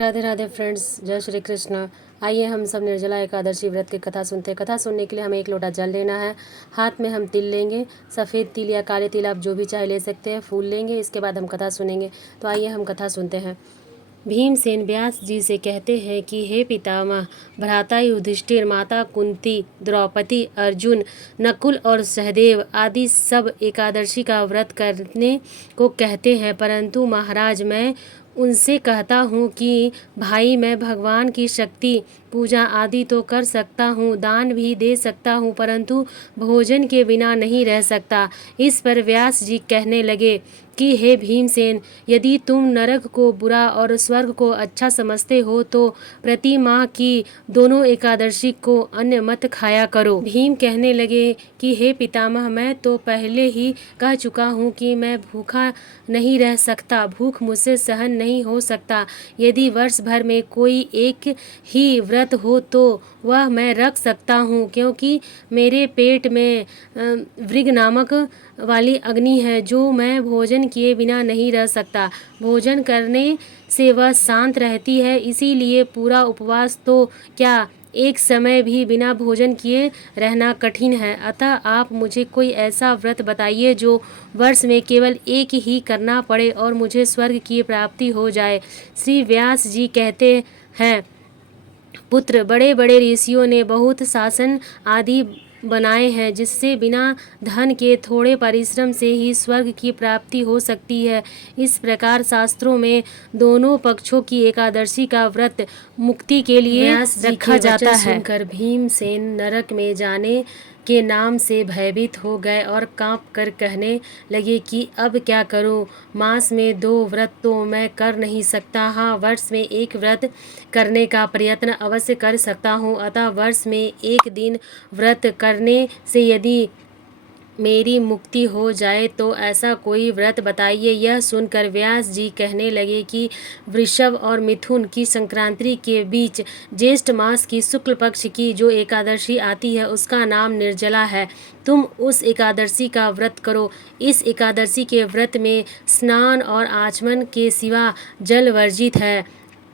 Radhe Radhe friends, जय श्री कृष्ण। आइए हम सब निर्जला एकादशी व्रत की कथा सुनते हैं। कथा सुनने के लिए हमें एक लोटा जल लेना है। हाथ में हम तिल लेंगे, सफ़ेद तिल या काले तिल आप जो भी चाहे ले सकते हैं। फूल लेंगे, इसके बाद हम कथा सुनेंगे। तो आइए हम कथा सुनते हैं। भीमसेन व्यास जी से कहते हैं कि हे पितामह, भ्राता युधिष्ठिर, माता कुंती, द्रौपदी, अर्जुन, नकुल और सहदेव आदि सब एकादशी का व्रत करने को कहते हैं, परंतु महाराज मैं उनसे कहता हूँ कि भाई मैं भगवान की शक्ति पूजा आदि तो कर सकता हूँ, दान भी दे सकता हूँ, परंतु भोजन के बिना नहीं रह सकता। इस पर व्यास जी कहने लगे कि हे भीमसेन, यदि तुम नरक को बुरा और स्वर्ग को अच्छा समझते हो तो प्रति माह की दोनों एकादशी को अन्न मत खाया करो। भीम कहने लगे कि हे पितामह, मैं तो पहले ही कह चुका हूँ कि मैं भूखा नहीं रह सकता, भूख मुझसे सहन नहीं हो सकता। यदि वर्ष भर में कोई एक ही व्रत हो तो वह मैं रख सकता हूँ, क्योंकि मेरे पेट में वृग नामक वाली अग्नि है जो मैं भोजन किए बिना नहीं रह सकता। भोजन करने से वह शांत रहती है, इसीलिए पूरा उपवास तो क्या एक समय भी बिना भोजन किए रहना कठिन है। अतः आप मुझे कोई ऐसा व्रत बताइए जो वर्ष में केवल एक ही करना पड़े और मुझे स्वर्ग की प्राप्ति हो जाए। श्री व्यास जी कहते हैं, पुत्र, बड़े बड़े ऋषियों ने बहुत शासन आदि बनाए हैं जिससे बिना धन के थोड़े परिश्रम से ही स्वर्ग की प्राप्ति हो सकती है। इस प्रकार शास्त्रों में दोनों पक्षों की एकादशी का व्रत मुक्ति के लिए रखा जाता है। सुनकर भीमसेन नरक में जाने के नाम से भयभीत हो गए और कांप कर कहने लगे कि अब क्या करूं? मास में 2 व्रत तो मैं कर नहीं सकता। हाँ, वर्ष में एक व्रत करने का प्रयत्न अवश्य कर सकता हूँ। अतः वर्ष में एक दिन व्रत करने से यदि मेरी मुक्ति हो जाए तो ऐसा कोई व्रत बताइए। यह सुनकर व्यास जी कहने लगे कि वृषभ और मिथुन की संक्रांति के बीच ज्येष्ठ मास की शुक्ल पक्ष की जो एकादशी आती है उसका नाम निर्जला है। तुम उस एकादशी का व्रत करो। इस एकादशी के व्रत में स्नान और आचमन के सिवा जल वर्जित है।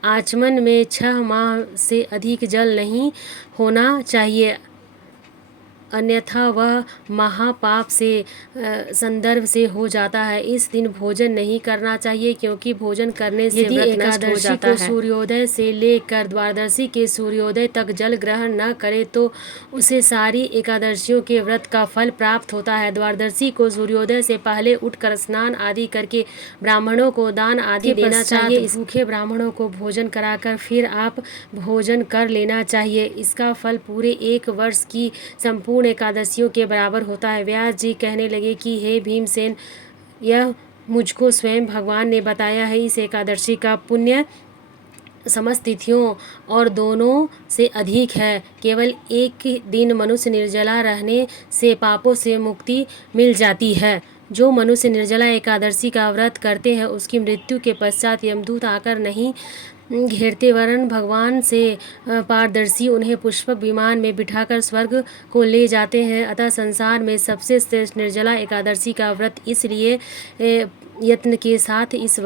आचमन में 6 माह से अधिक जल नहीं होना चाहिए, अन्यथा वह महापाप से संदर्भ से हो जाता है। इस दिन भोजन नहीं करना चाहिए, क्योंकि भोजन करने से व्रत नष्ट हो जाता है। सूर्योदय से लेकर द्वादशी के सूर्योदय तक जल ग्रहण न करे तो उसे सारी एकादशियों के व्रत का फल प्राप्त होता है। द्वादशी को सूर्योदय से पहले उठकर स्नान आदि करके ब्राह्मणों को दान आदि देना चाहिए। भूखे ब्राह्मणों को भोजन कराकर फिर आप भोजन कर लेना चाहिए। इसका फल पूरे एक वर्ष की संपूर्ण एकादशियों के बराबर होता है। व्यास जी कहने लगे कि हे भीमसेन, यह मुझको स्वयं भगवान ने बताया है। इस एकादशी का पुण्य समस्त तिथियों और दोनों से अधिक है। केवल एक दिन मनुष्य निर्जला रहने से पापों से मुक्ति मिल जाती है। जो मनुष्य निर्जला एकादशी का व्रत करते हैं उसकी मृत्यु के पश्चात यमदूत आकर नहीं घेरते, वरन भगवान से पारदर्शी उन्हें पुष्पक विमान में बिठाकर स्वर्ग को ले जाते हैं। अतः संसार में सबसे श्रेष्ठ निर्जला एकादशी का व्रत इसलिए यत्न के साथ इस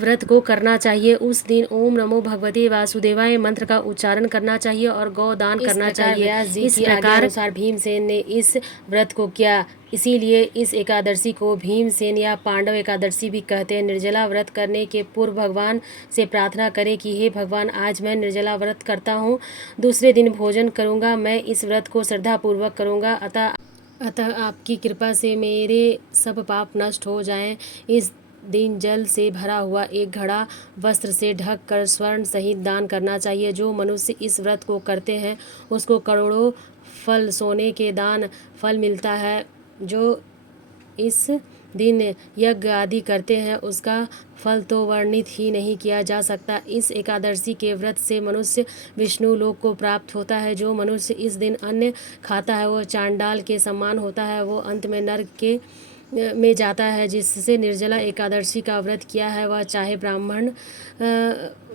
व्रत को करना चाहिए। उस दिन ओम नमो भगवते वासुदेवाय मंत्र का उच्चारण करना चाहिए और गौदान करना चाहिए। इस प्रकार अनुसार भीमसेन ने इस व्रत को किया, इसीलिए इस एकादशी को भीमसेन या पांडव एकादशी भी कहते हैं। निर्जला व्रत करने के पूर्व भगवान से प्रार्थना करें कि हे भगवान, आज मैं निर्जला व्रत करता हूँ, दूसरे दिन भोजन करूँगा, मैं इस व्रत को श्रद्धापूर्वक करूँगा, अतः आपकी कृपा से मेरे सब पाप नष्ट हो जाएं। इस दिन जल से भरा हुआ एक घड़ा वस्त्र से ढक कर स्वर्ण सहित दान करना चाहिए। जो मनुष्य इस व्रत को करते हैं उसको करोड़ों फल सोने के दान फल मिलता है। जो इस दिन यज्ञ आदि करते हैं उसका फल तो वर्णित ही नहीं किया जा सकता। इस एकादशी के व्रत से मनुष्य विष्णु लोक को प्राप्त होता है। जो मनुष्य इस दिन अन्न खाता है वो चांडाल के समान होता है, वो अंत में नरक के में जाता है। जिससे निर्जला एकादशी का व्रत किया है वह चाहे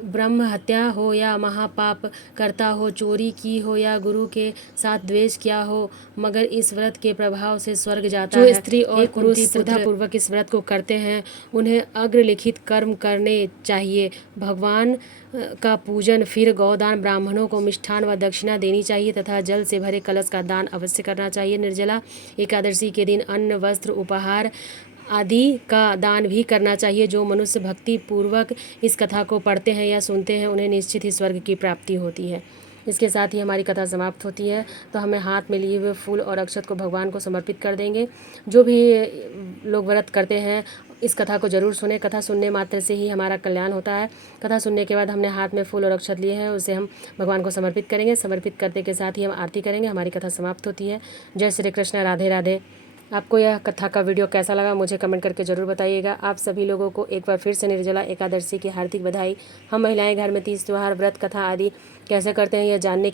ब्रह्म हत्या हो या महापाप करता हो, चोरी की हो या गुरु के साथ द्वेष किया हो, मगर इस व्रत के प्रभाव से स्वर्ग जाता है। जो स्त्री और पुरुष श्रद्धापूर्वक इस व्रत को करते हैं उन्हें अग्रलिखित कर्म करने चाहिए। भगवान का पूजन, फिर गौदान, ब्राह्मणों को मिष्ठान व दक्षिणा देनी चाहिए तथा जल से भरे कलश का दान अवश्य करना चाहिए। निर्जला एकादशी के दिन अन्न, वस्त्र, उपहार आदि का दान भी करना चाहिए। जो मनुष्य भक्ति पूर्वक इस कथा को पढ़ते हैं या सुनते हैं उन्हें निश्चित ही स्वर्ग की प्राप्ति होती है। इसके साथ ही हमारी कथा समाप्त होती है। तो हमें हाथ में लिए हुए फूल और अक्षत को भगवान को समर्पित कर देंगे। जो भी लोग व्रत करते हैं इस कथा को ज़रूर सुने। कथा सुनने मात्र से ही हमारा कल्याण होता है। कथा सुनने के बाद हमने हाथ में फूल और अक्षत लिए हैं, उसे हम भगवान को समर्पित करेंगे। समर्पित करने के साथ ही हम आरती करेंगे। हमारी कथा समाप्त होती है। जय श्री कृष्ण, राधे राधे। आपको यह कथा का वीडियो कैसा लगा मुझे कमेंट करके ज़रूर बताइएगा। आप सभी लोगों को एक बार फिर से निर्जला एकादशी की हार्दिक बधाई। हम महिलाएं घर में तीज त्योहार, व्रत, कथा आदि कैसे करते हैं यह जानने